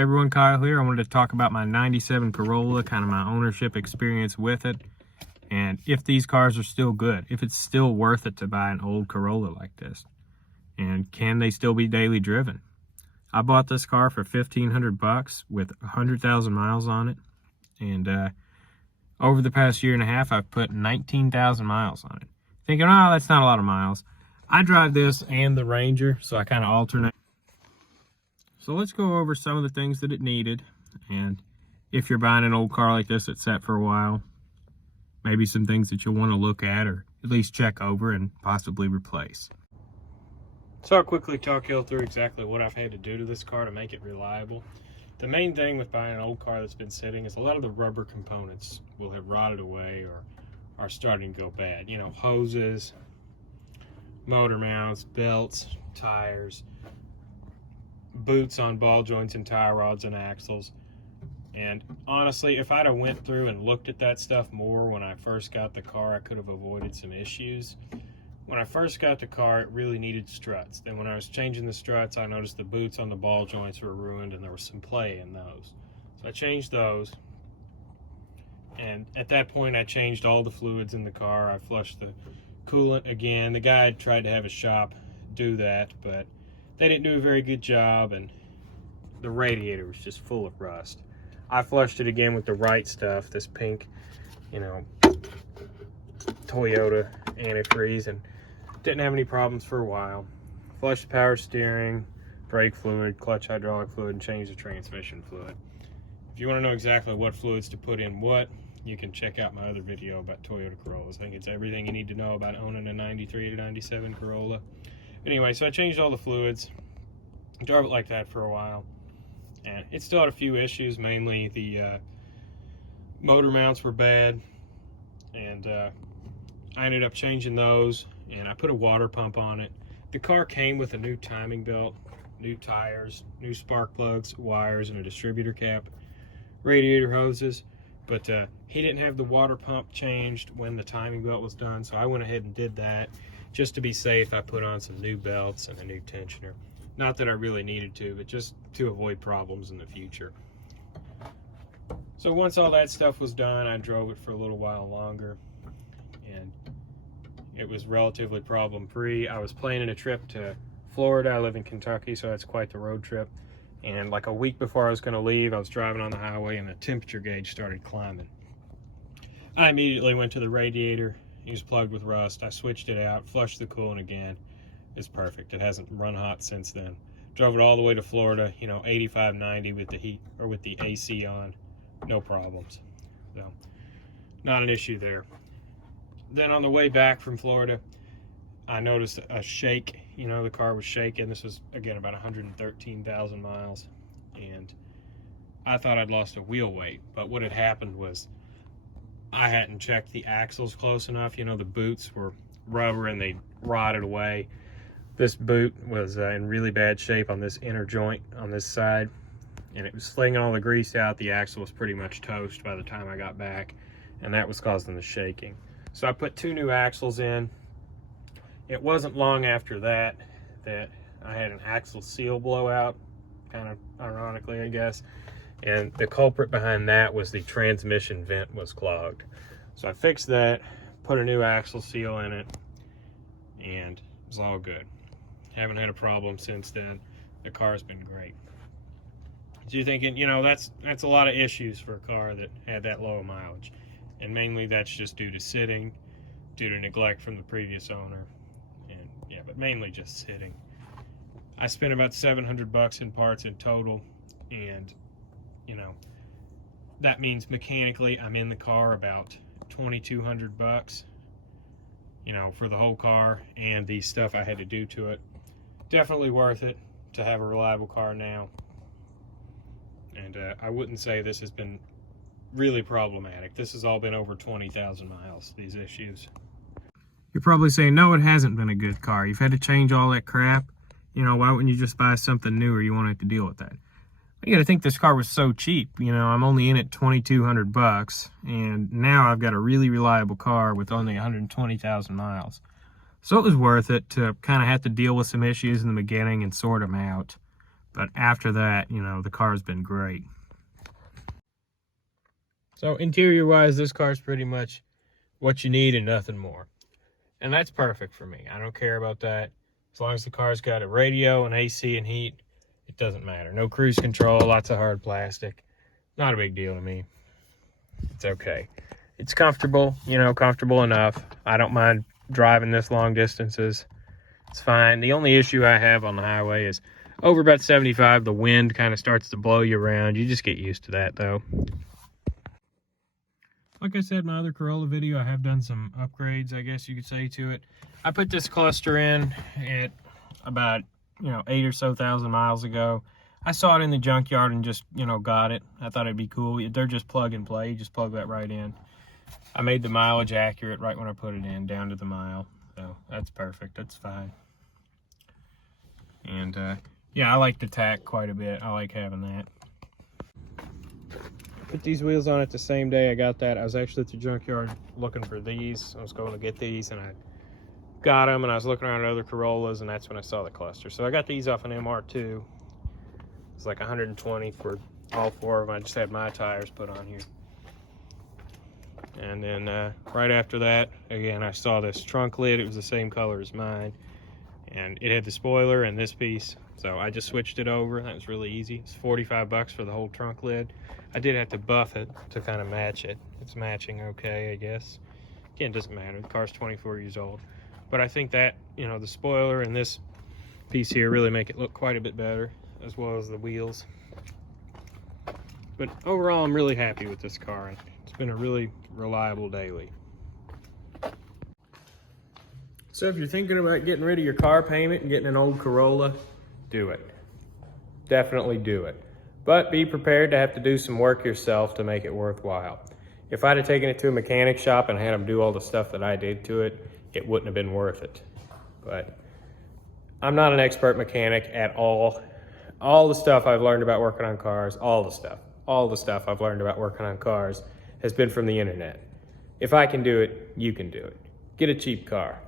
Hey everyone, Kyle here. I wanted to talk about my 97 Corolla, kind of my ownership experience with it, and if these cars are still good, if it's still worth it to buy an old Corolla like this, and can they still be daily driven. I bought this car for $1,500 with 100,000 miles on it, and over the past year and a half, I've put 19,000 miles on it. Thinking, oh, that's not a lot of miles. I drive this and the Ranger, so I kind of alternate. So let's go over some of the things that it needed, and if you're buying an old car like this that's sat for a while, maybe some things that you'll want to look at or at least check over and possibly replace. So I'll quickly talk you through exactly what I've had to do to this car to make it reliable. The main thing with buying an old car that's been sitting is a lot of the rubber components will have rotted away or are starting to go bad. You know, hoses, motor mounts, belts, tires, boots on ball joints and tie rods and axles. And honestly, if I'd have went through and looked at that stuff more when I first got the car, I could have avoided some issues. When I first got the car, it really needed struts. Then when I was changing the struts, I noticed the boots on the ball joints were ruined and there was some play in those. So I changed those. And at that point, I changed all the fluids in the car. I flushed the coolant again. The guy tried to have a shop do that, but they didn't do a very good job, and the radiator was just full of rust. I flushed it again with the right stuff, this pink, Toyota antifreeze, and didn't have any problems for a while. Flushed the power steering, brake fluid, clutch hydraulic fluid, and changed the transmission fluid. If you want to know exactly what fluids to put in what, you can check out my other video about Toyota Corollas. I think it's everything you need to know about owning a 93 to 97 Corolla. Anyway, so I changed all the fluids, drove it like that for a while, and it still had a few issues. Mainly the motor mounts were bad, and I ended up changing those, and I put a water pump on it. The car came with a new timing belt, new tires, new spark plugs, wires, and a distributor cap, radiator hoses, but he didn't have the water pump changed when the timing belt was done, so I went ahead and did that. Just to be safe, I put on some new belts and a new tensioner. Not that I really needed to, but just to avoid problems in the future. So once all that stuff was done, I drove it for a little while longer, and it was relatively problem-free. I was planning a trip to Florida. I live in Kentucky, so that's quite the road trip. And like a week before I was going to leave, I was driving on the highway and the temperature gauge started climbing. I immediately went to the radiator. It was plugged with rust. I switched it out, flushed the coolant again. It's perfect. It hasn't run hot since then. Drove it all the way to Florida, 85, 90 with the heat or with the AC on. No problems. So, not an issue there. Then on the way back from Florida, I noticed a shake. The car was shaking. This was, again, about 113,000 miles. And I thought I'd lost a wheel weight. But what had happened was I hadn't checked the axles close enough. The boots were rubber and they rotted away. This boot was in really bad shape on this inner joint on this side, and it was slinging all the grease out. The axle was pretty much toast by the time I got back, and that was causing the shaking. So I put 2 new axles in. It wasn't long after that I had an axle seal blowout, kind of ironically, I guess. And the culprit behind that was the transmission vent was clogged. So I fixed that, put a new axle seal in it, and it was all good. Haven't had a problem since then. The car's been great. So you're thinking, that's a lot of issues for a car that had that low mileage. And mainly that's just due to sitting, due to neglect from the previous owner. And yeah, but mainly just sitting. I spent about $700 in parts in total, and that means mechanically I'm in the car about $2,200, for the whole car and the stuff I had to do to it. Definitely worth it to have a reliable car now. And I wouldn't say this has been really problematic. This has all been over 20,000 miles, these issues. You're probably saying, no, it hasn't been a good car. You've had to change all that crap. Why wouldn't you just buy something newer? You won't have to deal with that. You gotta think this car was so cheap. I'm only in it $2,200, and now I've got a really reliable car with only 120,000 miles. So it was worth it to kind of have to deal with some issues in the beginning and sort them out. But after that, you know, the car's been great. So interior-wise, this car's pretty much what you need and nothing more. And that's perfect for me. I don't care about that. As long as the car's got a radio and AC and heat, it doesn't matter. No cruise control, lots of hard plastic. Not a big deal to me. It's okay. It's comfortable, you know, comfortable enough. I don't mind driving this long distances. It's fine. The only issue I have on the highway is over about 75, the wind kind of starts to blow you around. You just get used to that, though. Like I said in my other Corolla video, I have done some upgrades, I guess you could say, to it. I put this cluster in at about, 8 or so thousand miles ago. I saw it in the junkyard and just, got it. I thought it'd be cool. They're just plug and play. You just plug that right in. I made the mileage accurate right when I put it in, down to the mile. So that's perfect. That's fine. And yeah, I like the tack quite a bit. I like having that. Put these wheels on it the same day I got that. I was actually at the junkyard looking for these. I was going to get these and I got them, and I was looking around at other Corollas, and that's when I saw the cluster. So I got these off an MR2. It's like 120 for all four of them. I just had my tires put on here. And then right after that, again, I saw this trunk lid. It was the same color as mine. And it had the spoiler and this piece. So I just switched it over. That was really easy. It's 45 bucks for the whole trunk lid. I did have to buff it to kind of match it. It's matching okay, I guess. Again, it doesn't matter. The car's 24 years old. But I think that, the spoiler and this piece here really make it look quite a bit better, as well as the wheels. But overall, I'm really happy with this car. It's been a really reliable daily. So if you're thinking about getting rid of your car payment and getting an old Corolla, do it. Definitely do it. But be prepared to have to do some work yourself to make it worthwhile. If I'd have taken it to a mechanic shop and had them do all the stuff that I did to it, it wouldn't have been worth it. But I'm not an expert mechanic at all. All the stuff I've learned about working on cars, all the stuff I've learned about working on cars has been from the internet. If I can do it, you can do it. Get a cheap car.